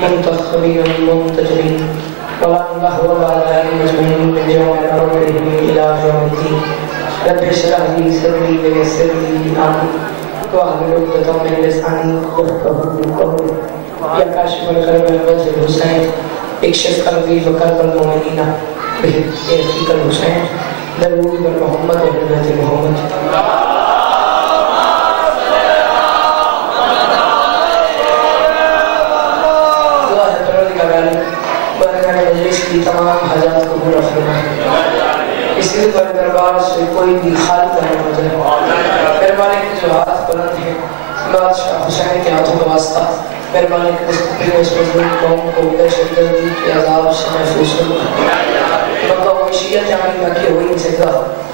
منتخبين منتجبين ولا الله ولا المجمعين من جمع أمرهم إلى يوم الدين رب اشرح لي صدري ويسر لي أمري واحلل عقدة من لساني يفقهوا قولي يا كاشف الكرب والوجه الحسين اكشف قلبي وقلب المؤمنين بحقيقة الحسين درود محمد وبنت محمد کی تمام حاجات کو پورا فرمائے اس لیے پر دربار سے کوئی بھی خالی نہ ہو جائے مہربانی کے جو ہاتھ بلند ہیں بادشاہ حسین کے ہاتھوں کا واسطہ مہربانی کے مستقبل اس مظلوم قوم کو دہشت گردی کے عذاب سے محفوظ فرمائے بندہ و مشیت عالی نہ کی ہو ہی نہیں سکتا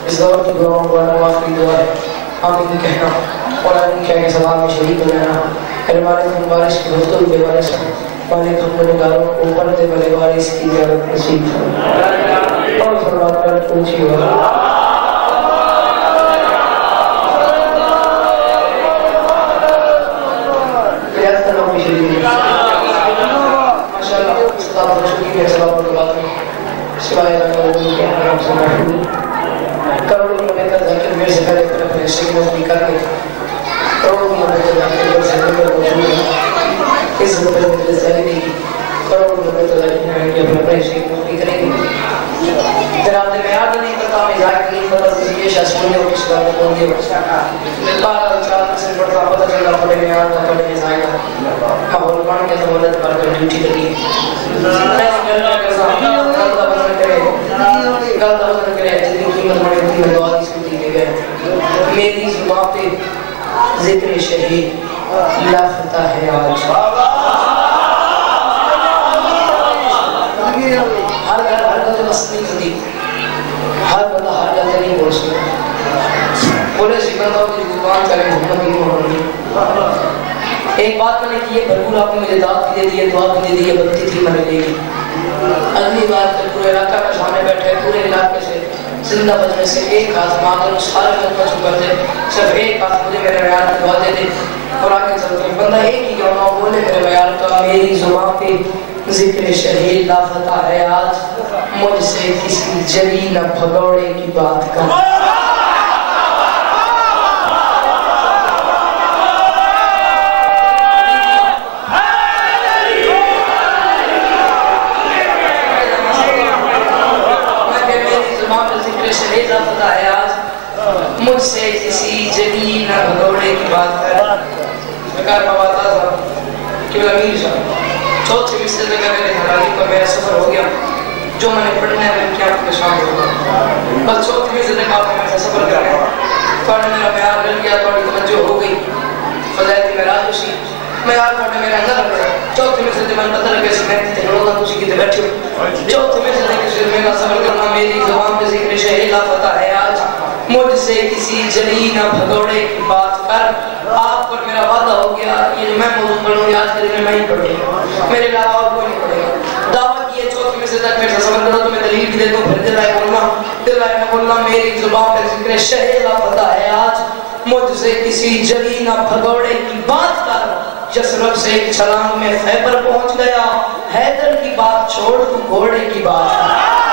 اس دور کی دعاؤں کو اللہ آخری دعا ہے آمین کہنا اور آمین کہہ کے سلام میں شریک ہو جانا مہربانی کے بارش کی گفتگو کے بارش میں مالک ہم گنہگاروں کو پردے والے وارث کی زیارت نصیب فرمائے اور فرما کر پوچھی ہو ماشاءاللہ صلاح رسولی میں صلاح پر بات ہے سوائے لگا وہ کے حرام سے محفوظ کروڑوں میں بہتر ذاکر میرے سے پہلے طرف ہے شکل اپنی کر کے کروڑوں میں بہتر ذاکر میرے سے پہلے موجود ہے اس مطلب مجلس جاری نہیں کی کروڑوں میں بہتر ذاکر میں کہ اپنے اپنے شکل اپنی کریں گے جناب نے میاد نہیں پتا میں ذاکر نہیں پتا یہ شاہ سونے اور کس بار میں کون دیا بارہ چار سے پڑھتا پتا چلا پڑے میاد نہ پڑے میں ذائقہ ماحول بان کے تو مدد پر کر ڈیوٹی لگی غلط وزن کرے جتنی قیمت بڑے اتنی میں دعا اس کو دی گئے میری زبان پہ ذکر شہید لافتہ ہے آج ہر گھر بس نہیں ہوتی ہر بندہ ہر گھر نہیں بول سکتا بولے سی بندہ کی زبان کرے محمد کی محمد ایک بات میں نے کی ہے بھرپور آپ نے مجھے دعوت بھی دے دی ہے دعا بھی دے دی ہے بنتی تھی میں نے لے گی اگلی بار تک پورے علاقہ میں سامنے بیٹھے پورے علاقے سے زندہ بچنے سے ایک ہاتھ مانگر سارے لوگ بچوں کر دے صرف ایک ہاتھ مجھے میرے معیار کی دعا دے دے اور آگے چلتے ہیں بندہ ایک ہی کہنا بولے میرے معیار کا میری زبان پہ ذکر شہید لافتہ ہے آج مجھ سے کسی جلی نہ بھگوڑے کی بات کر مجھ سے کسی جلی نہ بھگوڑے کی بات کر بکار بابا تھا کہ امیر صاحب چوتھے مصر میں میرے حرالی پر میرا سفر ہو گیا جو میں نے پڑھنا ہے میں کیا آپ کے شام ہوگا بس چوتھے مصر میں کہا میں ایسا سفر کر رہا تھوڑا میرا پیار مل گیا تھوڑی توجہ ہو گئی فضائیتی میں راج اسی میں یار تھوڑا میرے اندر رکھ گیا چوتھے مصر میں پتہ لگے سے میں تکنولوگا کسی کی تے بیٹھی ہوں چوتھے مصر میں میرا سفر کرنا میری زبان پہ ذکر شہید لافتہ ہے آج مجھ سے کسی جلی نہ بھگوڑے کی بات کر آپ پر میرا وعدہ ہو گیا یہ میں موضوع پڑھوں گی آج کے دن میں ہی پڑھے میرے علاوہ اور کوئی نہیں پڑھے گا دعوت کی ہے چوتھے میں سے تک میرے سے سفر کرو تو میں دلیل بھی دے دوں پھر دل آئے بولنا میری زبان پر ذکر شہید لافتہ ہے آج مجھ سے کسی جلی نہ بھگوڑے کی بات کر یثرب سے ایک چھلانگ میں خیبر پہنچ گیا حیدر کی بات چھوڑ تو گھوڑے کی بات کر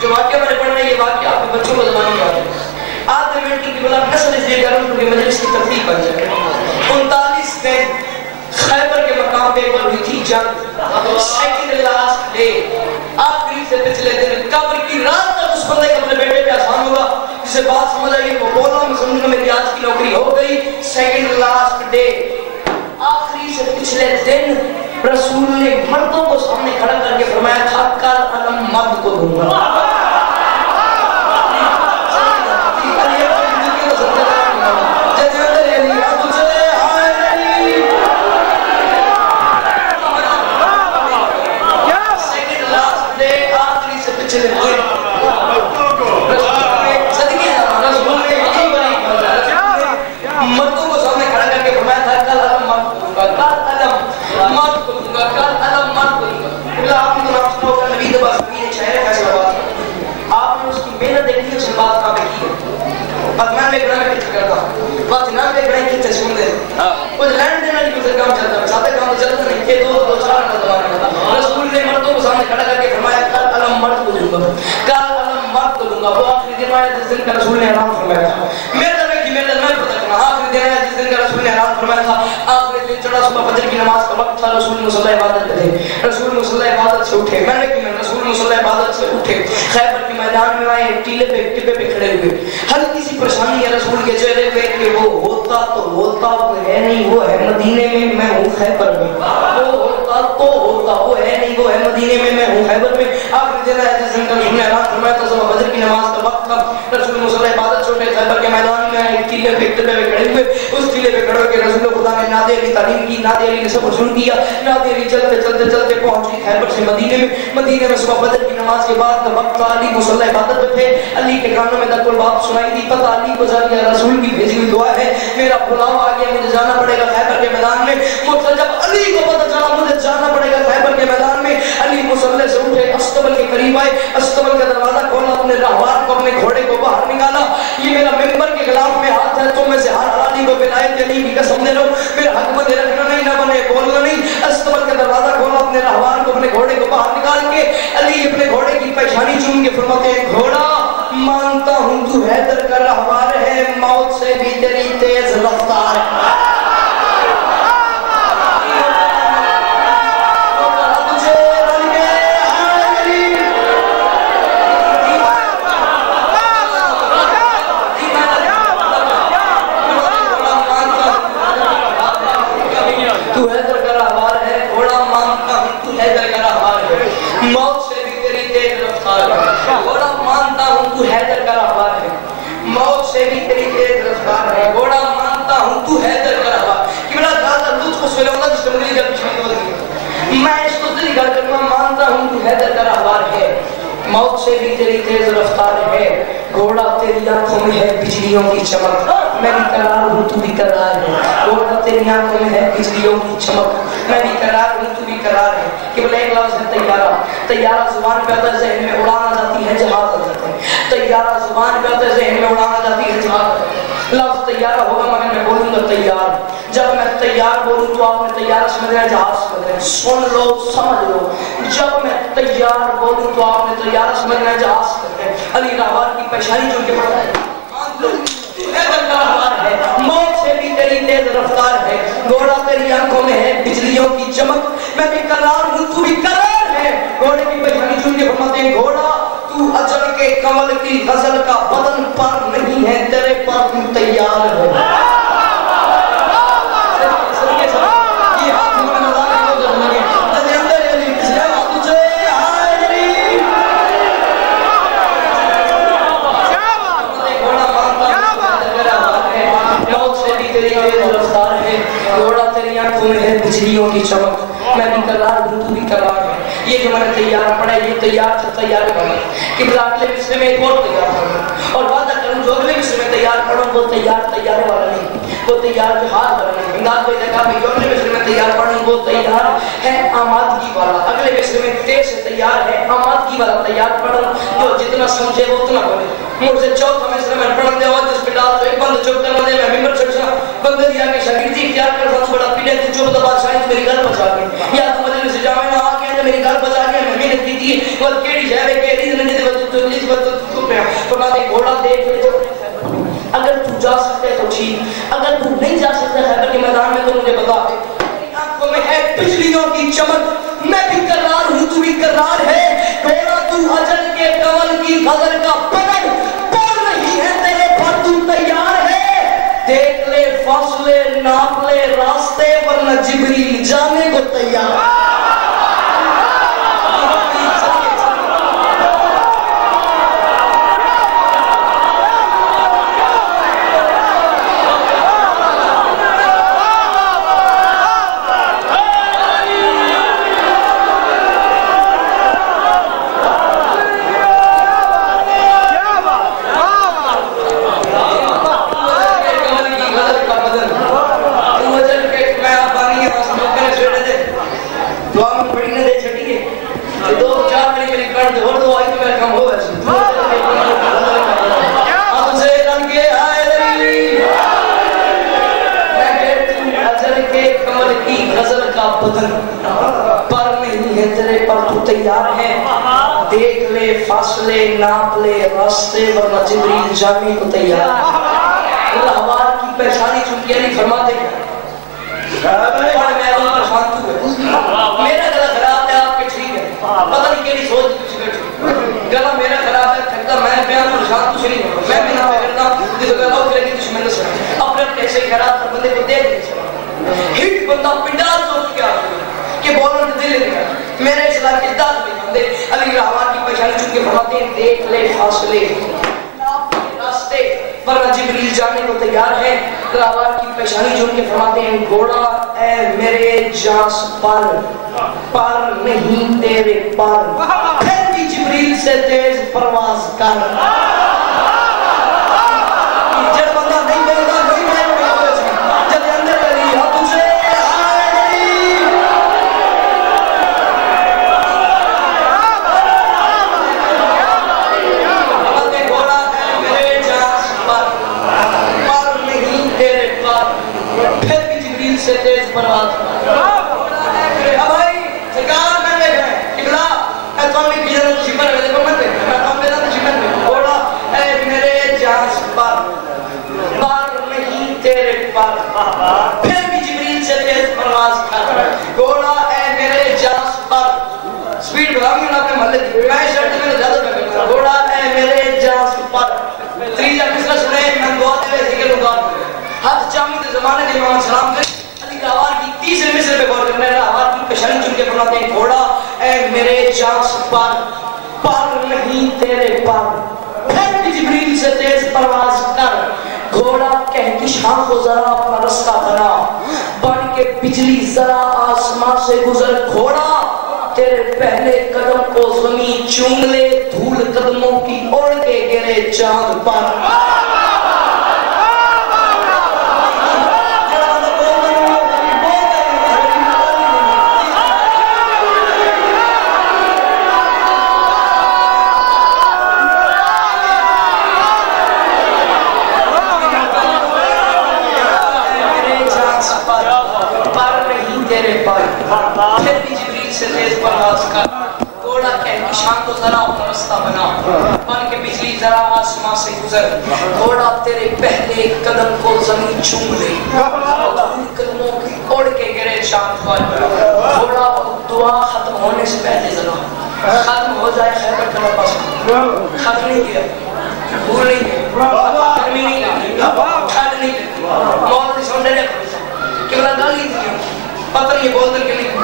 جو واقعہ میں نے پڑھنا ہے یہ واقعہ آپ کے بچوں کو زبانی بات ہے آدھے منٹ کی بلا نسل اس لیے کروں کیونکہ مجلس کی ترتیب بن جائے 39 میں خیبر کے مقام پہ پر ہوئی تھی جنگ سیکنڈ لاسٹ ڈے آخری سے پچھلے دن قبر کی رات تک اس بندے کا اپنے بیٹے پہ آسان ہوگا جسے بات سمجھ آئی وہ بولا میں سمجھوں میری آج کی نوکری ہو گئی سیکنڈ لاسٹ ڈے آخری سے پچھلے دن رسول نے مردوں کو سامنے کھڑا کر کے فرمایا تھا کل علم مرد کو دوں گا دن ہے جس دن کا رسول نے اعلان فرمایا تھا آخری دن چڑھا صبح فجر کی نماز کا وقت تھا رسول مصلی عبادت پہ تھے رسول مصلی عبادت سے اٹھے میں نے کہ رسول مصلی عبادت سے اٹھے خیبر کے میدان میں آئے ٹیلے پہ کھڑے ہوئے ہلکی سی پریشانی ہے رسول کے چہرے پہ کہ وہ ہوتا تو ہوتا وہ ہے نہیں وہ ہے مدینے میں ہوں خیبر میں وہ ہوتا تو ہوتا وہ ہے نہیں وہ ہے مدینے میں ہوں خیبر میں آخری دن ہے جس دن کا رسول نے اعلان فرمایا تھا صبح فجر کی نماز کا وقت تھا رسول مصلی عبادت سے اٹھے خیبر کے میدان میں آئے ٹیلے پہ کھڑے ہوئے اس ٹیلے پہ کھڑے ہو کے رسول خدا نے نادی علی تعلیم کی نادی علی نے سب سن کیا نادی علی چلتے پہنچ گئی خیبر سے مدینے میں صبح فجر کی نماز کے بعد کا وقت تھا علی مصلی عبادت پہ تھے علی کے کانوں میں دق الباب سنائی دی پتہ علی کو ذریعہ رسول کی بھیجی ہوئی دعا ہے میرا بلاوا آ گیا مجھے جانا پڑے گا خیبر کے میدان میں جب علی کو پتہ چلا مجھے جانا پڑے گا خیبر کے میدان میں علی مصلی سے اٹھے استبل کے قریب آئے استبل کا دروازہ کھولا اپنے راہوار کو اپنے گھوڑے کو باہر نکالا یہ میرا ممبر کے خلاف میں ہاتھ ہے تم میں سے ہر علی کو ولایت علی کی قسم دے لو میرا حق مندے رکھنا نہیں نہ بنے بولنا نہیں استبل کا دروازہ کھولا اپنے راہوار کو اپنے گھوڑے کو باہر نکال کے علی اپنے گھوڑے کی پیشانی چوم کے فرماتے ہیں گھوڑا مانتا ہوں تو حیدر کا راہوار ہے موت سے بھی تیری تیز رفتار ہے موت سے بھی تیری تیز رفتار ہے گھوڑا تیری آنکھوں میں ہے بجلیوں کی چمک میں بھی قرار ہوں تو بھی قرار ہے گھوڑا تیری آنکھوں میں ہے بجلیوں کی چمک میں بھی قرار ہوں تو بھی قرار ہے کہ بلے ایک لفظ ہے طیارہ زبان پہ آتا ہے ذہن میں اڑانا جاتی ہے جہاز آ جاتا ہے طیارہ زبان پہ آتا ہے ذہن میں اڑانا جاتی ہے جہاز آ جاتا ہے لفظ طیارہ ہوگا مگر میں بولوں گا تیار جب میں تیار بولوں تو آپ نے تیار سمجھ رہے جہاز سمجھ رہے سن لو سمجھ لو جب میں تیار بولوں تو آپ نے تیار سمجھ رہے جہاز سمجھ رہے علی راہوار کی پیشانی جو کہ پڑھتا ہے موت سے بھی تیری تیز رفتار ہے گھوڑا تیری آنکھوں میں ہے بجلیوں کی چمک میں بھی قرار ہوں تو بھی قرار ہے گھوڑے کی پیشانی جو کہ فرماتے ہیں گھوڑا تو اجل کے کمل کی غزل کا بدن پر نہیں ہے تیرے پر تو تیار ہے بجلیوں کی چمک میں بھی قرار ہوں تو بھی قرار ہے یہ جو میں نے تیار پڑھا یہ تیار تھا تیار بنا کہ اگلے مصرے میں ایک اور تیار پڑھوں اور وعدہ کروں جو اگلے مصرے میں تیار پڑھوں وہ تیار والا نہیں وہ تیار جہاز والا نہیں امداد کو دیکھا بھی جو اگلے مصرے میں تیار پڑھوں وہ تیار ہے آمادگی والا اگلے مصرے میں تیز سے تیار ہے آمادگی والا تیار پڑھوں جو جتنا سمجھے وہ اتنا بنے مجھ سے چوتھا مصرے میں پڑھن دے وقت اسپٹال تو ایک بند چوک کرنا دے میں ممبر چھڑ سا بندے دیا کہ شاگردی اختیار کر سا تو بڑا پیڑے تو جو بتا بادشاہ میری گھر بچا گئے یا تو مجھے سے جامعہ نہ آگیا میری گھر بچا گیا میں محنت کی تھی وہ کیڑی شہر ہے کہ ریزن نے تو اس وقت تو پہ فرماتے گھوڑا دیکھ لے اگر تو جا سکتے ہے تو ٹھیک اگر تو نہیں جا سکتا خیبر کے میدان میں تو مجھے بتا دے آنکھوں میں ہے بجلیوں کی چمک میں بھی قرار ہوں تو بھی قرار ہے گھوڑا تو اجل کے کمل کی غزل کا بدن پر نہیں ہے تیرے پر تو تیار ہے دیکھ لے فاصلے ناپ لے راستے ورنہ جبریل جانے کو تیار دیکھ لے فاصلے ناپ لے راستے ورنہ جبریل جانے کو تیار راہوار کی پہچان پیشانی چونکی علی فرماتے ہیں اور میں اللہ پریشان تو ہے میرا گلا خراب ہے آپ کے ٹھیک ہے پتہ نہیں کیلی سوچ کچھ بیٹھی گلا میرا خراب ہے تھکتا میں پریشان تو نہیں ہوں میں بنا کرتا جس گلا ہو کرے گی دشمن سے اپنے ایسے خراب کر بندے کو دے دے ہٹ بندہ پنڈال سوچ کے آ کہ بولن دل نہیں میرے اصلاح کے داد میں بندے علی رحمان کی پہچان چونکہ فرماتے ہیں دیکھ لے فاصلے راستے پر جبریل جانے کو تیار ہے رحمان کی پہچانی جو ان کے فرماتے ہیں گھوڑا اے میرے جانس پر نہیں تیرے پر پھر بھی جبریل سے تیز پرواز کر جب بندہ نہیں بولتا وہی میں جب اندر علی ہاتھ سے سے تیز پرواز بھائی سرکار میں لے گئے اقلا اے تو ہمیں کسی طرح شکر ہے دیکھو میں دیکھ میں ہم میرا شکر ہے گھوڑا اے میرے جانس پر نہیں تیرے پر پھر بھی جبریل سے تیز پرواز کر گھوڑا اے میرے جانس پر سپیڈ بڑھاؤں گا اپنے محلے کی میں شرط میں زیادہ کرتا گھوڑا اے میرے جانس پر تریجا کسرا سنے میں دعا دے ویسے کے لوگ ہاتھ چامی کے زمانے کے امام سلام دے آواز کی تیسرے مصر پہ غور کرنا ہے آواز کی پہچانی چن کے فرماتے ہیں گھوڑا اے میرے جانس پر نہیں تیرے پر پھر بھی جبریل سے تیز پرواز کر گھوڑا کہکشاں کو ذرا اپنا رستہ بنا بن کے بجلی ذرا آسمان سے گزر گھوڑا تیرے پہلے قدم کو زمین چوم لے دھول قدموں کی اڑ کے گرے چاند پر پھر بھی جبریل سے تیز پرواز کر گھوڑا کہکشاں کو ذرا اپنا رستہ بنا بن کے بجلی ذرا آسمان سے گزر گھوڑا تیرے پہلے قدم کو زمین چوم لے قدموں کی اڑ کے گرے چاند پر گھوڑا دعا ختم ہونے سے پہلے ذرا ختم ہو جائے خیبر کا پاس ختم نہیں کیا بھول نہیں گئے گرمی نہیں لگی ٹھنڈ نہیں لگی مولا نے سمجھے نہیں کہ بلا گالی دی پتہ نہیں بولتے کہ نہیں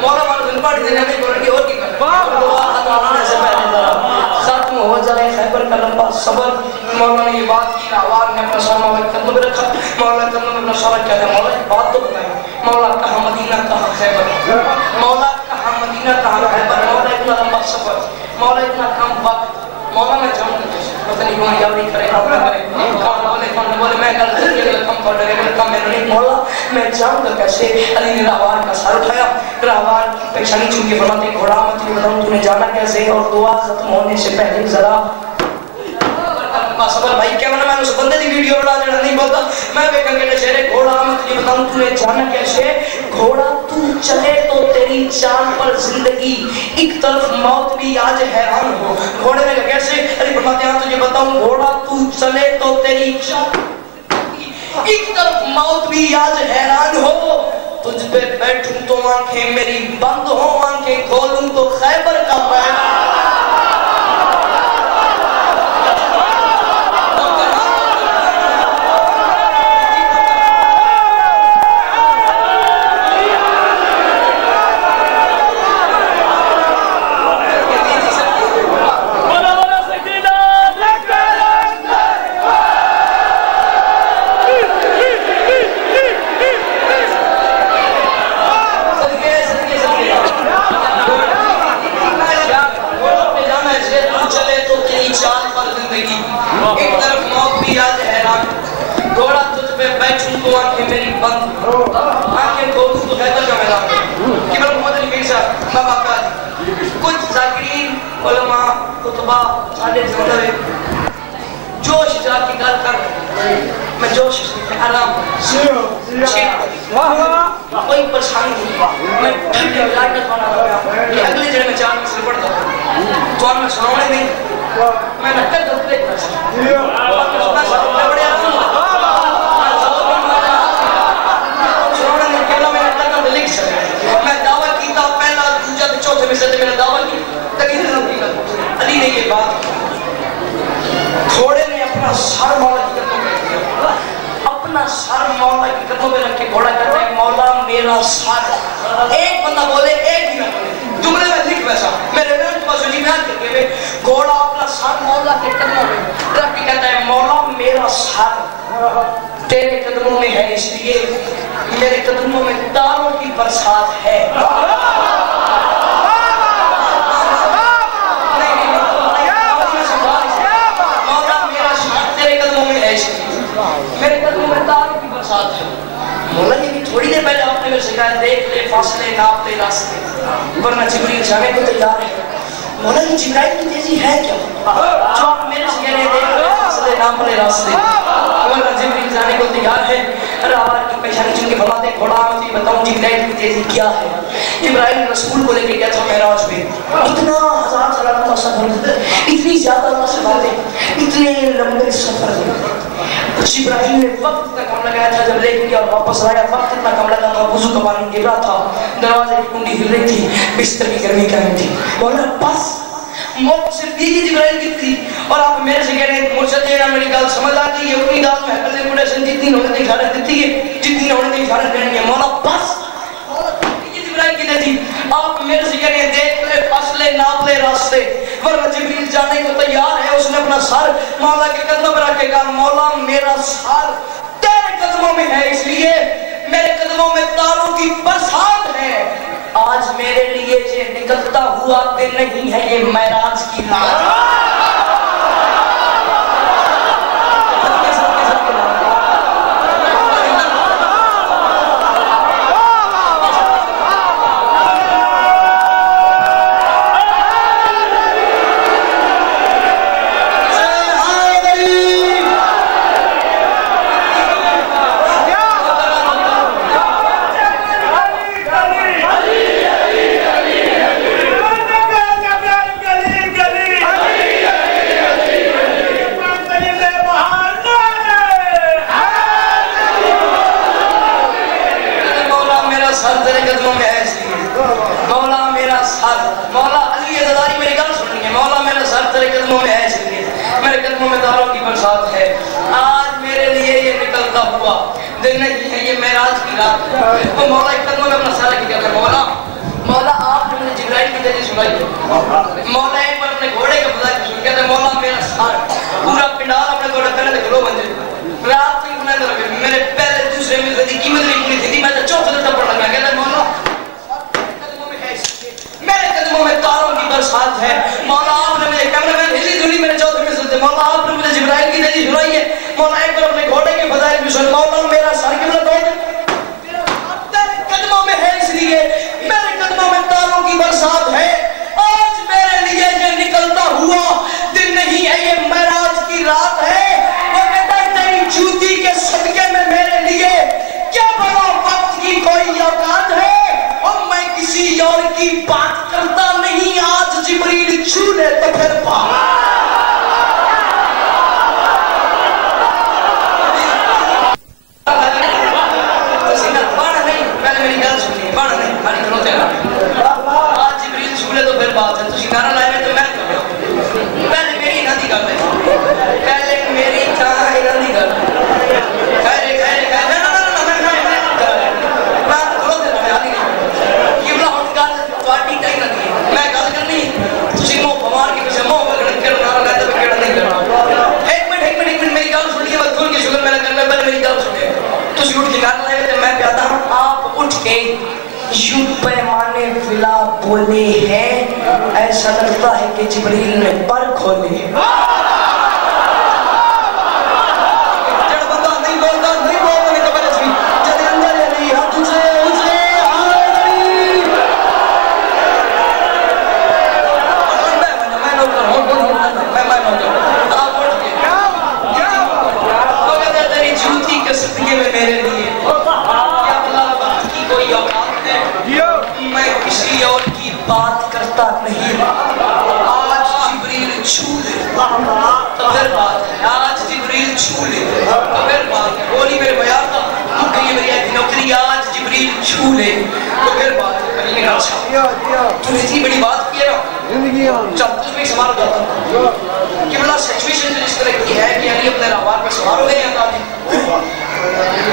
مولا والا دن پاڑی دینے میں بولنے کی اور کی کرنے دعا ختم ہونے سے پہلے ذرا ختم ہو جائے خیبر کا لمبا صبر مولا نے یہ بات کی آواز نے اپنا سامنے میں قدم میں رکھا مولا قدم میں اپنا سارا کہتا ہے مولا ایک بات تو بتائیں مولا کہاں مدینہ کہاں خیبر مولا کہاں مدینہ کہاں خیبر مولا اتنا لمبا سفر مولا اتنا کم وقت مولا میں جاؤں گا پتہ نہیں کون یاد نہیں کرے کون بولے میں کل کم کر ڈرے کم میں نہیں مولا میں جاؤں گا کیسے علی نے راہوان کا سر اٹھایا راہوان کی پریشانی چون کے فرماتے گھوڑا مت یہ بتاؤں تو نے جانا کیسے اور دعا ختم ہونے سے پہلے ذرا صبر بھائی کیا میں نے اس بندے دی ویڈیو بنا جڑا نہیں بولتا میں بیکن کے چہرے گھوڑا مت یہ بتاؤں تو نے جانا کیسے گھوڑا تو چلے تو تیری جان پر زندگی ایک طرف موت بھی آج حیران ہو گھوڑے نے کہا کیسے علی فرماتے ہیں تجھے بتاؤں گھوڑا تو چلے تو تیری جان ایک طرف موت بھی آج حیران ہو تجھ پہ بیٹھوں تو آنکھیں میری بند ہو آنکھیں کھولوں تو خیبر کا میدان جوش جا کی گل کر میں جوش آرام کوئی پریشانی نہیں میں ٹھنڈے مزاج میں کھانا لگا کہ اگلے جڑے میں چار مسئلے پڑھتا ہوں تو میں سنانے نہیں میں نکل کرتے میں بڑے آرام عزت نے دعویٰ کی تقریر نبی علی نے یہ بات گھوڑے نے اپنا سر مولا کی قدموں پہ رکھ دیا، اپنا سر مولا کی قدموں پہ رکھ کے گھوڑا کہتا ہے مولا میرا سر، ایک بندہ بولے ایک بھی نہ بولے، جملے میں لکھ ویسا میرے رنگ پاس جی بیان کرتے ہوئے گھوڑا اپنا سر مولا کے قدموں پہ رکھ کے کہتا ہے مولا میرا سر تیرے قدموں میں ہے، اس لیے میرے قدموں میں تاروں کی برسات ہے۔ میرے قدموں میں تاروں کی برسات ہے۔ مولا یہ بھی تھوڑی دیر پہلے آپ نے میرے سے کہا دیکھ لے فاصلے ناپ لے راستے، ورنہ جبریل جانے کو تیار ہے۔ مولا یہ جبرائیل کی تیزی ہے کیا جو آپ میرے سے کہہ رہے ہیں دیکھ لے فاصلے ناپ لے راستے، ورنہ جبریل جانے کو تیار ہے۔ راوار کی پیشانی چن کے فرماتے ہیں گھوڑا مجھے بتاؤں جبرائیل کی تیزی کیا ہے۔ جبرائیل رسول کو لے کے گیا تھا معراج پہ، اتنا ہزار سالہ کا سفر، اتنی زیادہ اللہ سے باتیں، اتنے لمبے سفر میں جبرائیل نے وقت اتنا کم لگایا تھا، جب لے کے اور واپس آیا وقت اتنا کم لگا تھا، وضو کا پانی گر رہا تھا، دروازے کی کنڈی ہل رہی تھی، بستر کی گرمی قائم تھی۔ بولا بس موت صرف دی جبرائیل کی تھی اور آپ میرے سے کہہ رہے ہیں مرشد دینا میری گال سمجھ آتی ہے، اپنی گال میں حقل نے پوڈیشن جتنی ہونے دی اشارت دیتی ہے، جتنی ہونے دی اشارت کرنی ہے۔ مولا بس جبرائیل کی تھی، آپ میرے سے کہہ رہے ہیں دیکھ لے فاصلے ناپ لے راستے، ورنہ جبریل جانے کو تیار ہے۔ اس نے اپنا سر مولا کے قدموں میں رکھ کے کہا مولا میرا سر تیرے قدموں میں ہے، اس لیے میرے قدموں میں تاروں کی برسات ہے۔ آج میرے لیے یہ نکلتا ہوا دن نہیں ہے، یہ معراج کی رات۔ وہ مولا ایک قدموں میں اپنا سارا کی کہتا ہے مولا آپ نے مجھے جبرائیل کی تیزی سنائی ہے۔ مولا ایک بار اپنے گھوڑے کے فضائل سن کہتا ہے مولا میرا سار پورا پنڈال اپنے گھوڑے پہلے دے گھروں بنجے رات تک بنا دے میرے پہلے دوسرے میں دی قیمت نہیں تھی، میں تو چوتھے دن پڑھ لگا کہتا ہے مولا قدموں میں ہے، میرے قدموں میں تاروں کی برسات ہے۔ مولا آپ نے مجھے کیمرہ مین ہلی دھلی میرے چوتھے میں سنتے، مولا آپ نے مجھے جبرائیل کی تیزی سنائی ہے۔ مولا ایک بار اپنے گھوڑے کے فضائل بھی سن، مولا میرا سر کے مطلب میرے قدموں میں تاروں کی برسات ہے۔ آج میرے لیے یہ نکلتا ہوا دن نہیں ہے، یہ معراج کی رات ہے۔ وہ کہتا ہے تیری جوتی کے صدقے میں میرے لیے کیا بڑا وقت کی کوئی اوقات ہے، اور میں کسی اور کی بات کرتا نہیں۔ آج جبریل چھو لے تو پھر پیمانے فلا بولے ہیں، ایسا لگتا ہے کہ جبریل نے پر کھولے ہیں۔ جڑ بندہ نہیں بولتا نہیں تو پہلے سنی جدے اندر علی ہاتھ اسے میں نوکر ہوں میں نوکر آپ اٹھ کے وہ کہتا ہے تیری جوتی کے صدقے میں میرے لیے کیا بلا وقت کی کوئی اوقات ہے، میں کسی اور کی بات کرتا نہیں۔ آج جبریل چھو لے تو پھر بات ہے، آج جبریل چھو لے تو پھر بات ہے۔ بولی میرے بیان تھا تو کہیے میری ایک نوکری، آج جبریل چھو لے تو پھر بات ہے۔ تو نے اتنی بڑی بات کی ہے نا چل تجھ میں سوال جاتا ہوں کہ بلا سچویشن اس طرح کی ہے کہ علی اپنے راوار پر سوار ہو گئے ہیں تاجی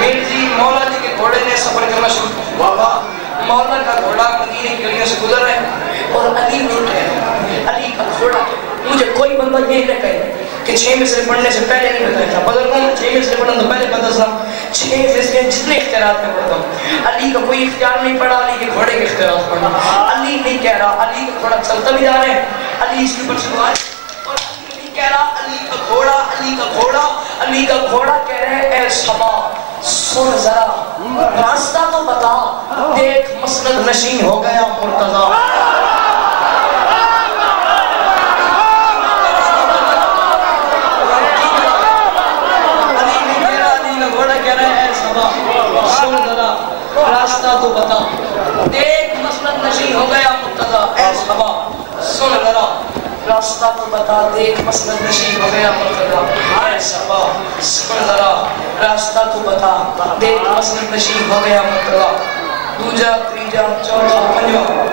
میر جی مولا جی کے گھوڑے نے سفر کرنا شروع کیا مولا کا گھوڑا مدینے کی گلیوں سے گزر رہا ہے اور علی اٹھ ہے علی کا گھوڑا مجھے کوئی بندہ یہ نہ کہے کہ 6 مصرے پڑھنے سے پہلے نہیں بتایا تھا بزرگوں میں 6 مصرے پڑھنے تو پہلے بتا تھا 6 مصرے جتنے اختیارات میں پڑھتا ہوں علی کا کوئی اختیار نہیں پڑھا علی کے گھوڑے کے اختیارات پڑھا علی نہیں کہہ رہا علی کا گھوڑا چلتا بھی جا رہا ہے علی اس کے اوپر سوار اور علی نہیں کہہ رہا علی کا گھوڑا علی کا گھوڑا علی کا گھوڑا کہہ رہے ہیں اے صبا سن ذرا راستہ تو بتا دیکھ مسند نشین ہو گیا مرتضی راستہ تو بتا دیکھ مسند نشین ہو گیا مرتضی اے صبا سن ذرا راستہ تو بتا دیکھ مسند نشین ہو گیا مرتضی اے صبا سن ذرا راستہ تو بتا دیکھ مسند نشین ہو گیا مرتضی دوجا تیجا چوتھا پنجواں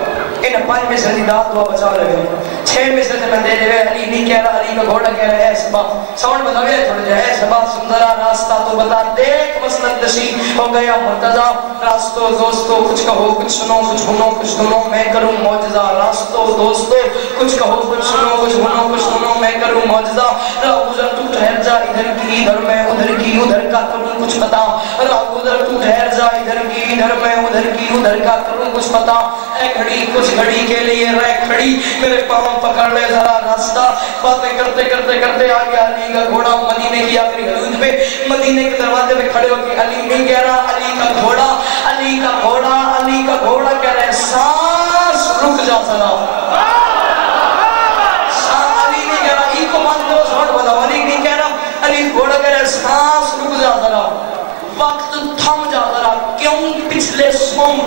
ان 5 میں سے رات دعا بچا لگے 6 میں سے میں دے دے علی نہیں کہہ رہا علی کا گھوڑا کہہ رہا ہے اے صبا ساؤنڈ بتاوے تھوڑا جا اے صبا سن ذرا راستہ تو بتا دیکھ مسند نشین ہو گیا مرتضی راستو دوستو کچھ کہو کچھ سنو کچھ سنو کچھ سنو میں کروں معجزہ راستو دوستو کچھ کہو کچھ سنو کچھ سنو کچھ سنو میں کروں معجزہ راہ گزر تو ٹھہر جا ادھر کی ادھر میں ادھر کی ادھر کا کروں کچھ پتا راہ گزر تو ٹھہر جا ادھر کی ادھر میں ادھر کی ادھر کا کروں کچھ پتا اے گھڑی کچھ گھڑی کے لیے رہ کھڑی میرے پاؤں پکڑ لے ذرا راستہ باتیں کرتے کرتے کرتے آ گیا علی کا گھوڑا مدینے کی آخری حدود پہ مدینے کے دروازے پہ کھڑے ہو کے علی نہیں کہہ رہا علی کا گھوڑا علی کا گھوڑا علی کا گھوڑا کہہ رہے سانس رک جا ذرا علی نہیں کہہ رہا ای کو مان دو سوٹ بتاؤ علی نہیں کہہ رہا علی گھوڑا کہہ رہے سانس رک جا ذرا وقت تھم جا ذرا کیوں پچھلے سوم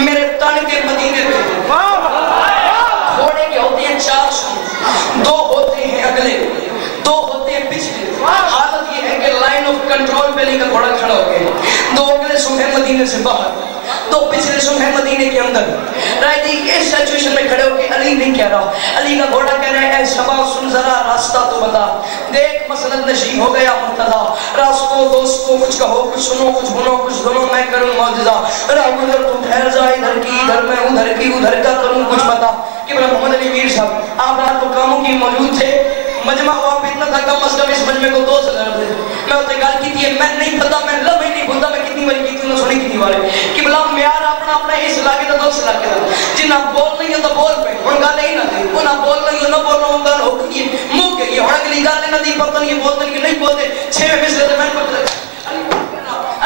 میرے تن کے مدینے پہ گھوڑے کے ہوتے ہیں 4 سوم 2 ہوتے ہیں اگلے 2 ہوتے ہیں پچھلے حالت یہ ہے کہ لائن آف کنٹرول پہ لے کر گھوڑا کھڑا ہو گئے 2 اگلے سوم ہے مدینے سے باہر 2 پچھلے سوم ہے مدینے کے اندر رائے دی اس سچویشن میں کھڑے ہو کے علی نہیں کہہ رہا علی کا گھوڑا کہہ رہے ہیں اے صبا سن ذرا راستہ تو بتا دیکھ مسند نشین ہو گیا مرتضی راستو دوستو کچھ کہو کچھ سنو کچھ سنو کچھ سنو میں کروں معجزہ راہ گزر تو ٹھہر جا ادھر کی ادھر میں ادھر کی ادھر کا کروں کچھ پتا کہ محمد علی میر صاحب آپ رات کو کاموں کی موجود تھے مجمع وہاں پہ اتنا تھا کم از کم اس مجمع کو 2 سال تھے میں اسے گال کی تھی میں نہیں پتا میں لمحے نہیں بھولتا میں کتنی باری کی تھی انہوں سنی کتنی بارے کہ بلا میار اپنا اس علاقے کا 2 سال کے تھا جنہاں بول نہیں ہوتا بول پہ ان گال نہیں نہ تھی انہاں بول نہیں ہو نہ بول رہا ہوں گال ہو گئی منہ گئی اور اگلی گال نہ دی پتہ نہیں بولتے کہ نہیں بولتے 6 میں سے میں پتہ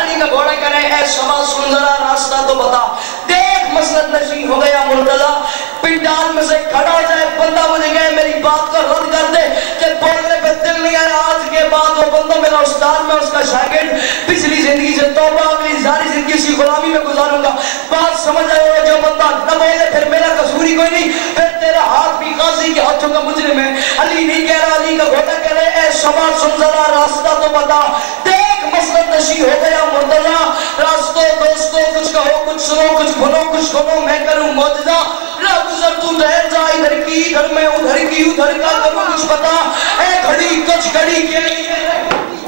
علی کا گھوڑا کہہ رہے اے صبا سن ذرا راستہ تو بتا دیکھ مسند نشین ہو گیا مرتضی پنڈال میں سے کھڑا ہو جائے بندہ مجھے کہے میری بات کو رد کر دے کہ بولنے پہ دل نہیں آیا آج کے بعد وہ بندہ میرا استاد میں اس کا شاگرد پچھلی زندگی سے توبہ اگلی ساری زندگی اسی غلامی میں گزاروں گا بات سمجھ آئے ہو جو بندہ نہ بولے پھر میرا قصوری کوئی نہیں پھر تیرا ہاتھ بھی قاضی کے ہاتھوں کا مجرم ہے علی نہیں کہہ رہا علی کا گھوڑا کہہ رہے اے صبا سن ذرا راستہ تو بتا دیکھ مسند نشین ہو گیا مرتضی راستو دوستو کچھ کہو کچھ سنو کچھ بھنو کچھ سنو میں کروں معجزہ راہ گزر تو ٹھہر جا ادھر کی ادھر میں ادھر کی ادھر کا کروں کچھ پتا اے گھڑی کچھ گھڑی کے لیے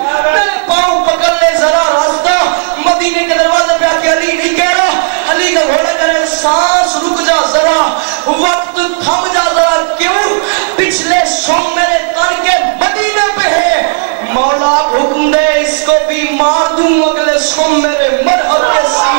میرے پاؤں پکڑ لے ذرا راستہ مدینے کے دروازے پہ آ کے علی نہیں کہہ رہا علی کا گھوڑا کہہ رہے سانس رک جا ذرا وقت تھم جا ذرا کیوں پچھلے سوم میرے تن کے مدینے پہ ہے مولا حکم دے اس کو بھی مار دوں اگلے سوم میرے مرحب کے سین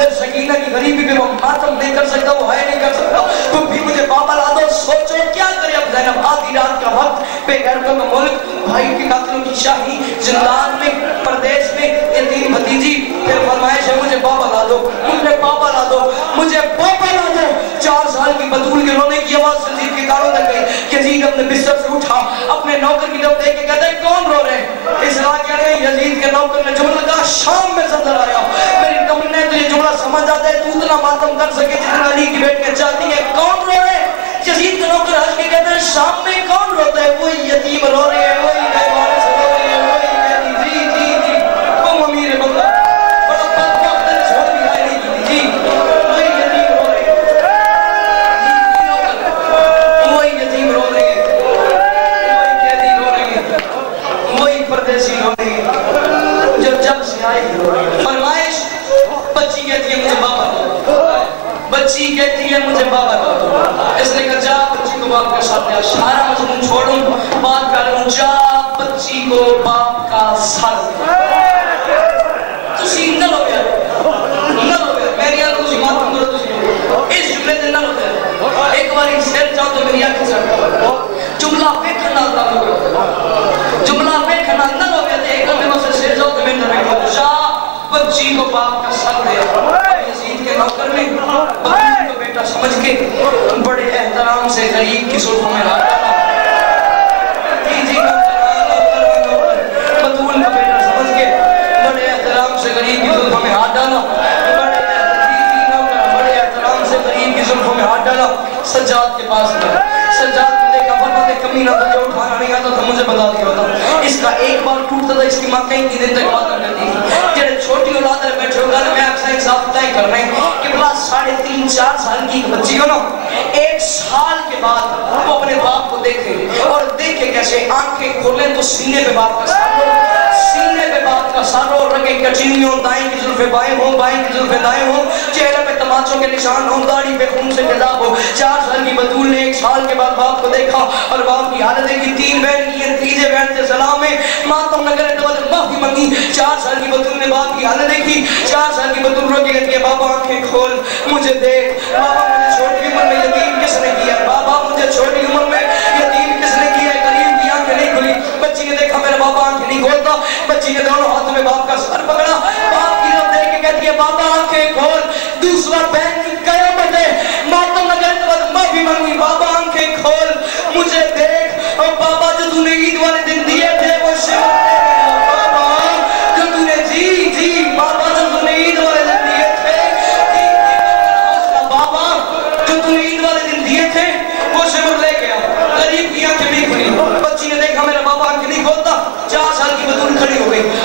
پھر سکینہ کی غریبی پہ وہ ماتم نہیں کر سکتا، وہ ہے نہیں کر سکتا، تو بھی مجھے بابا لا دو۔ سوچو کیا کرے اب زینب، آدھی رات کا وقت، بے غیرتوں کا ملک، بھائی کے قاتلوں کی شاہی، زندان میں، پردیش میں، یتیم بھتیجی، پھر فرمائش ہے مجھے بابا لا دو، مجھے بابا لا دو، مجھے بابا لا دو۔ 4 سال کی بطول کے رونے کی آواز یزید کے کانوں تک گئی۔ یزید اپنے بستر سے اٹھا، اپنے نوکر کی طرف دیکھ کے کہتا ہے کون رو رہے ہیں؟ اس واقعہ میں یزید کے نوکر نے جملہ کہا شام میں سندر آیا، میری تمنا تو یہ جملہ سمجھ آتا ہے تو اتنا ماتم کر سکے جتنا علی کی بیٹیاں چاہتی ہیں، کون رو رہے ہیں؟ یزید کا نوکر ہنس کے کہتا ہے شام میں کون روتا ہے؟ وہی یتیم رو رہے ہیں، وہی بیوارے سے رو رہے ہیں، وہی کہتی جی جی جی تم امیر بندہ بڑا بدبخت ہے، چھوڑ بھی آئے نہیں کی جی وہی یتیم رو رہے ہیں، وہی یتیم رو رہے ہیں، وہی قیدی رو رہے ہیں، وہی پردیسی رو رہے ہیں جو جب سے آئے رو رہے ہیں۔ فرمائش بچی کہتی ہے مجھے بابا دو، بچی کہتی ہے مجھے بابا دو۔ اس نے کہا جا بچی کو باپ کا ساتھ دیا، سارا مضمون چھوڑوں بات کر رہا ہوں، جا بچی کو باپ کا ساتھ دیا۔ تسی نہ لو گیا، نہ لو گیا، میری آنکھ تسی ماتم کرو تسی اس جملے سے نہ لو گیا۔ ایک باری سیر جاؤ تو میری آنکھ سر جملہ پہ کھنا تعلق کرو، جملہ پہ کھنا نہ لو گیا تھے، ایک بار سے سیر جاؤ تو میری طرح جا بچی کو باپ کا ساتھ دیا۔ یزید کے نوکر نے بطول کو بیٹا سمجھ کے بڑے احترام سے غریب کی زلفوں میں ہاتھ ڈالا۔ جی جی بطول کو بیٹا سمجھ کے بڑے احترام سے غریب کی زلفوں میں ہاتھ ڈالا، بڑے احترام سے غریب کی زلفوں میں ہاتھ ڈالا۔ سجاد کے پاس گیا، سجاد کو دیکھا فرماتے کمینہ تھا جو اٹھانا نہیں آتا تھا مجھے بتا دیا ہوتا، اس کا ایک بار ٹوٹتا تھا، اس کی ماں کئی دن تک بات کرتی تھی۔ جڑے چھوٹی اولاد ہے بیٹھے ہوگا میں آپ سے انصاف طے کرنا ہے کہ بلا 3.5-4 سال کی ایک بچی ہو نا، 1 سال کے بعد وہ اپنے باپ کو دیکھے اور دیکھے کیسے آنکھیں کھولیں تو سینے پہ باپ کا سر ہو، سینے پہ باپ کا سر ہو، رگیں کچینی ہوں، دائیں کی زلفیں بائیں ہوں، بائیں کی زلفیں دائیں ہوں، چہرے پہ تماچوں کے نشان ہوں، داڑھی پہ خون سے تیزاب ہو۔ 4 سال کی بطول نے 1 سال کے بعد باپ کو دیکھا اور باپ کی حالت دیکھی، 3 بہن کی ہیں، تیجے بہن سے سلام ہے، ماتم نہ کرے تو معافی مانگی۔ 4 سال کی بطول نے باپ کی حالت دیکھی، 4 سال کی بطول رو کے کہتی ہے بابا آنکھیں کھول مجھے دیکھ، بابا مجھے چھوٹی عمر میں یتیم کس نے کیا، بابا مجھے چھوٹی عمر میں یتیم کس نے کیا، غریب کی آنکھیں نہیں کھلی۔ بچی نے دیکھا میرا بابا آنکھیں نہیں کھولتا، بچی نے دونوں ہاتھوں میں باپ کا سر پکڑا، باپ کی طرف دیکھ کے کہتی ہے بابا آنکھیں کھول۔ دوسرا بہن کی قیامت ہے، ماتم نہ کرے تو معافی مانگی، بابا آنکھیں کھول مجھے دیکھ، اور بابا جو تو نے عید والے دن دیے تھے وہ شیور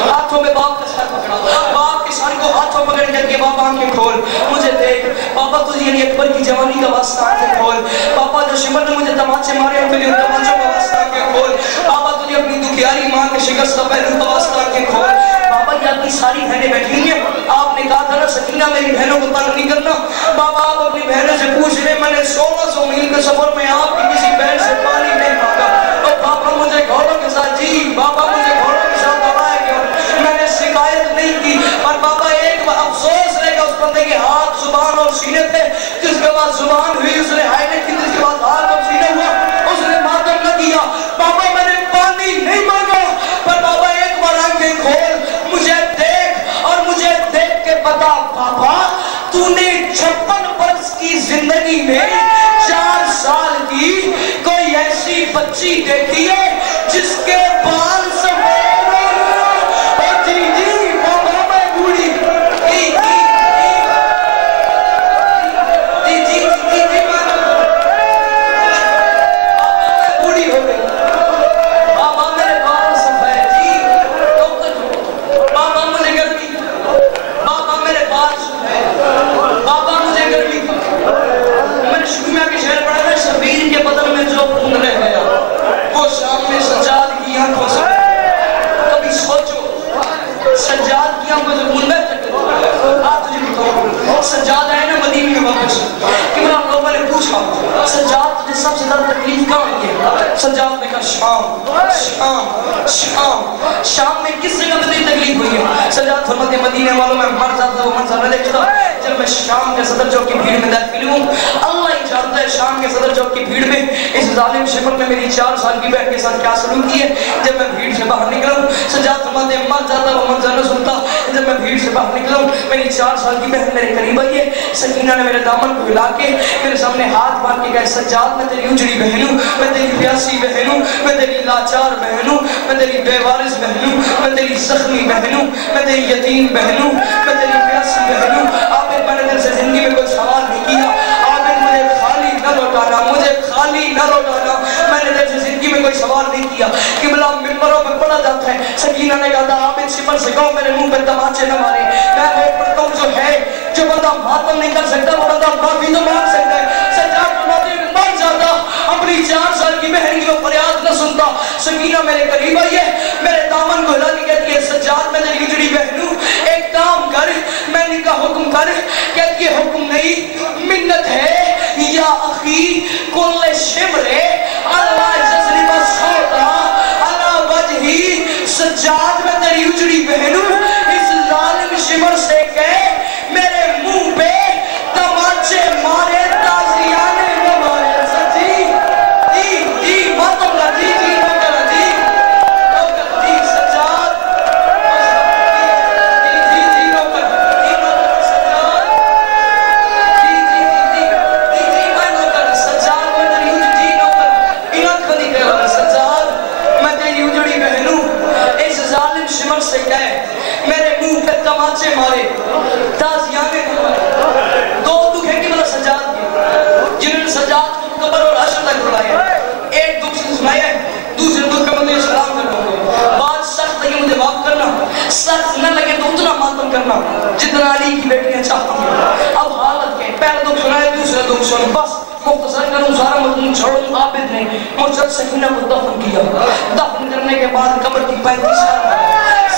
ہاتھوں میں باپ کا سر پکڑا، باپ کے سر کو ہاتھوں پکڑ کر کے بابا آنکھیں کھول مجھے دیکھ، بابا تجھے یعنی اکبر کی جوانی کا واسطہ آنکھیں کھول، بابا جو شمر نے مجھے تماچے مارے ہیں تجھے ان تماچوں کا واسطہ آنکھیں کھول، بابا تجھے اپنی دکھیاری ماں کے شکست کا پہلو کا واسطہ آنکھیں کھول۔ بابا یہ اپنی ساری بہنیں بیٹھی ہیں، آپ نے کہا تھا نا سکینہ میری بہنوں کو تنگ نہیں کرنا، بابا آپ اپنی بہنوں سے پوچھ رہے میں نے 1600 میل کے سفر میں آپ کی کسی بہن سے پانی نہیں مانگا، اور بابا مجھے گھوڑوں کے ساتھ جی بابا مجھے گھوڑوں کے ساتھ دوڑایا گیا، میں نے شکایت نہیں کی، اور بابا ایک بار افسوس رہے گا اس بندے کے ہاتھ زبان اور سینے تھے، جس کے بعد زبان ہوئی اس نے ہائیڈٹ کی، جس کے بعد ہاتھ اور سینے ہوا اس نے ماتم نہ کیا، بابا میں نے پانی نہیں مانگا، پر بابا ایک بار آنکھیں کھول مجھے دیکھ اور مجھے دیکھ کے بتا بابا تو نے 56 برس کی زندگی میں 4 سال کی کوئی ایسی بچی دیکھی ہے جس کے بال سفید اور جی جی بابا میں بوڑھی بوڑھی ہو گئی، بابا میرے بال سفید جی بابا مجھے گرمی، بابا میرے بال سفید، بابا مجھے گرمی، میں نے شمیہ کے شہر پڑھا ہے شبیر کے بدن میں جو خون رہ گیا وہ شام میں سجاد کی آنکھوں سے، کبھی سوچو سجاد کی آنکھوں سے خون بہتا ہے، آپ تجھے بتاؤ سجاد آئے نا مدینے میں واپس، عمران لوگوں نے پوچھا سجاد تجھے سب سے زیادہ تکلیف کہاں ہوئی ہے؟ سجاد نے کہا شام میں کس جگہ میں تکلیف ہوئی ہے؟ سجاد فرماتے مدینے والوں میں مر جاتا وہ منظر نہ دیکھتا، جب میں شام کے صدر چوک کی بھیڑ میں داخل ہوں. اللہ ہی جانتا ہے شام کے صدر چوک کی بھیڑ میں اس ظالم شمر نے میری 4 سال کی بہن کے ساتھ کیا سلوک کی ہے. جب میں بھیڑ سے باہر نکلا ہوں سجاد فرماتے ہیں مر جاتا وہ منظر نہ سنتا. جب میں بھیڑ سے باہر نکلا ہوں میری 4 سال کی بہن میرے قریب آئی ہے. سکینہ نے میرے دامن کو ہلا کے میرے سامنے ہاتھ مار کے کہا سجاد میں تیری اجڑی بہن ہوں, میں تیری پیاسی بہن ہوں, میں تیری لاچار بہن ہوں, میں تیری بے وارث بہن ہوں, میں تیری زخمی بہن ہوں, میں تیری یتیم بہن ہوں, میں تیری پیاسی بہن ہوں. آپ ایک میں نے دل سے زندگی میں کوئی سوال نہیں کیا. آپ ایک مجھے خالی نہ لوٹانا, مجھے خالی نہ لوٹانا. میں نے دل سے زندگی میں کوئی سوال نہیں کیا. قبلہ ممبروں میں پڑھا جاتا ہے. سکینہ نے کہا تھا آپ ایک سفر سے کہو میرے منہ پہ تماچے نہ مارے. میں وہ پڑھتا ہوں جو ہے, جو بندہ ماتم نہیں کر سکتا وہ بندہ معافی تو مانگ سکتا ہے. سجاد فرماتے ہیں مر جاتا اپنی 4 سال کی بہن کی وہ فریاد نہ سنتا. سکینہ میرے قریب آئی ہے, میرے دامن کو ہلا کے کہتی ہے سجاد میں تیری اجڑی بہن ہوں, ایک کام کر میں نے کہا حکم کر. کہتی ہے حکم نہیں منت ہے یا اخی کل شمرے اللہ جسری بسوتا اللہ وجہی. سجاد میں تیری اجڑی بہن ہوں, اس ظالم شمر سے کہے میرے منہ پہ تماچے مارے تازیانے نہ مارے. سچی جی جی ماتم لا جی جی نوکر جی نوکر جی سجاد جی جی نوکر جی نوکر سجاد جی جی جی جی جی میں نوکر سجاد میں تیری اجڑی نوکر انہاں کھلی کہا سجاد میں تیری اجڑی بہن ہوں, اس ظالم شمر سے کہے میرے منہ پہ تماچے مارے تازیانے نہ مارے. 2 دکھ ہے کہ بلا سجاد کی جنہوں نے سجاد کو قبر اور حشر تک بلایا. ایک دکھ سے سنایا ہے, دوسرے دکھ کا مجھے سلام کرنا ہوگا. بات سخت لگے مجھے معاف کرنا, سخت نہ لگے تو اتنا ماتم کرنا جتنا علی کی بیٹیاں چاہتی ہیں. اب حالت کے پہلا دکھ سنایا, دوسرا دکھ سن, بس مختصر کروں سارا مضمون چھوڑوں. عابد نے مجھے سکینہ کو دفن کیا. دفن کرنے کے بعد قبر کی 35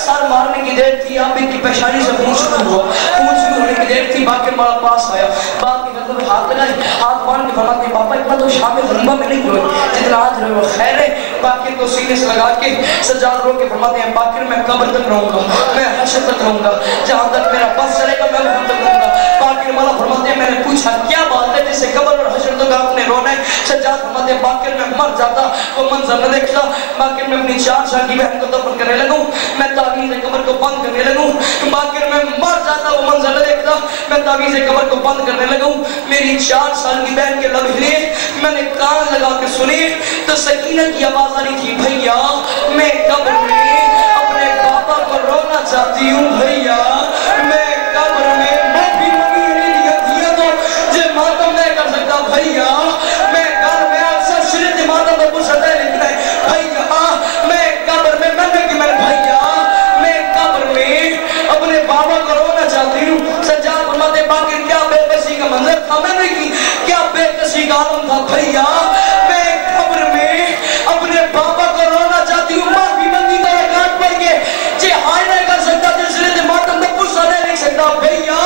سر مارنے کی دیر تھی. عابد کی پیشانی سے خون شروع ہوا, خون شروع ہونے کی دیر تھی. باقر مالا پاس آیا, باپ کی گردن میں ہاتھ لگائے, ہاتھ مان کے فرماتے ہیں پاپا اتنا تو شام غنیمہ میں نہیں ہوئے جتنا آج رہے وہ خیر ہے. باقر کو سینے سے لگا کے سجاد رو کے فرماتے ہیں باقر میں قبر تک رہوں گا, میں حشر تک رہوں گا, جہاں تک میرا بس چلے گا میں وہاں تک رہوں گا. باقر مالا فرماتے ہیں میں نے پوچھا کیا بات ہے جس سے قبر اور حشر تک آپ نے رونا ہے. سجاد فرماتے ہیں باقر میں مر جاتا وہ منظر نہ دیکھتا. باقر میں اپنی 4 سال کی بہن کو دفن کرنے لگوں, میں تعویذ قبر کو بند کرنے لگوں. باقر میں مر جاتا وہ منظر نہ دیکھتا, میں تعویذ قبر کو بند کرنے لگوں. میری 4 سال کی بہن کے لب ہلے, میں نے کان لگا کے سنے تو سکینہ کی آواز آ رہی تھی بھیا میں قبر میں اپنے بابا کو رونا چاہتی ہوں. بھیا میں قبر میں معافی مانگی ہے دیا تو جو ماتم نہیں کر سکتا. بھیا میں گھر میں اکثر شرط ماتم تو پوچھ سکتا ہے لیکن بھیا میں قبر میں بھیا میں قبر میں اپنے بابا کو رونا چاہتی ہوں. سجاد فرماتے باقر کیا بے کسی کا منظر تھا, میں نے کی کیا بے کسی کا عالم تھا. بھیا میں قبر میں اپنے بابا کو رونا چاہتی ہوں. معافی مانگی تو کاٹ پڑ کے جی ہائے نہیں کر سکتا جس ماتم تو پوچھ نہیں سکتا. بھیا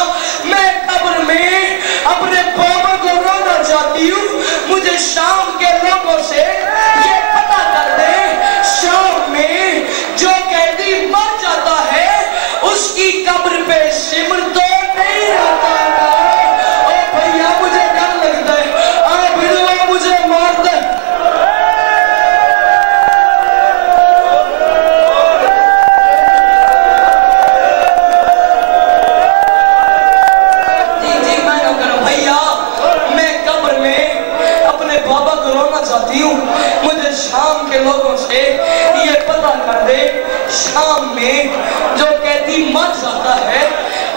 میں قبر میں اپنے بابا کو رونا چاہتی ہوں. مجھے شام کے لوگوں سے یہ پتہ کر دے شام میں جو قیدی مر جاتا ہے اس کی قبر پہ شمر تو نہیں رہتا ہے. او بھیا مجھے ڈر لگتا ہے, آپ بھیڑوا مجھے مار دے. جی جی میں نہ کروں بھیا میں قبر میں اپنے بابا کو رونا چاہتی ہوں. مجھے شام کے لوگوں سے یہ پتہ کر دے شام میں جو قیدی مر جاتا ہے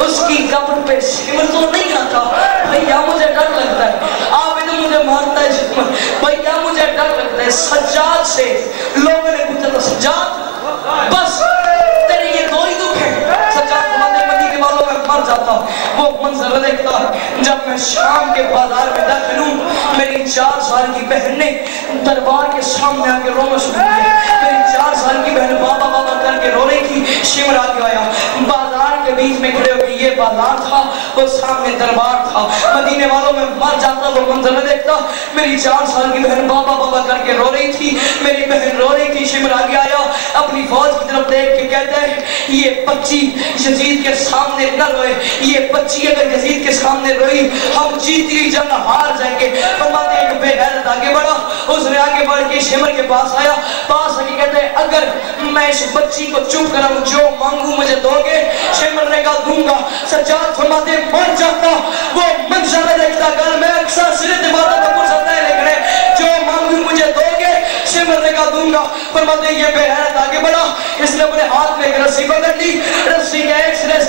اس کی قبر پہ شمر تو نہیں آتا. بھیا مجھے ڈر لگتا ہے, آپ ادھر مجھے مارتا ہے شمر. بھیا مجھے ڈر لگتا ہے. سجاد سے لوگوں نے پوچھا تھا سجاد بس تیرے یہ 2 ہی دکھ ہیں. سجاد فرماتے مدینے والوں میں مر جاتا وہ منظر دیکھتا. جب میں شام کے بازار میں داخل ہوں میری 4 سال کی بہن نے دربار کے سامنے آ کے رونا شروع کیا. میری 4 سال کی بہن بابا بابا کر کے رو رہی تھی. شمر آ کے آیا, بازار کے بیچ میں کھڑے ہو کے یہ بازار تھا وہ سامنے دربار تھا. مدینے والوں میں مر جاتا وہ منظر نہ دیکھتا. میری 4 سال کی بہن بابا بابا کر کے رو رہی تھی. میری بہن رو رہی تھی. شمر آگے آیا اپنی فوج کی طرف دیکھ کے کہتا ہے یہ بچی یزید کے سامنے نہ روئے, یہ بچی اگر یزید کے سامنے روئی ہم جیتی ہوئی جنگ ہار جائیں گے. فرماتے ہیں کہ بے غیرت آگے بڑھا. اس نے آگے بڑھ کے شمر کے پاس آیا, پاس آگے کہتے ہیں اگر میں اس بچی کو چپ کروں جو مانگوں مجھے دو گے. شمر نے کہا دوں گا. سجاد فرماتے ہیں من جاتا وہ منظر دیکھتا گھر میں اکثر صرف دماغوں کا پرسکتا ہے لیکن جو مانگوں مجھے دو گے. شمر نے کہا دوں گا. فرماتے ہیں یہ بے غیرت آگے بڑھا. اس نے اپنے ہاتھ میں ایک رسی پکڑ لی, رسی کا ایک سرے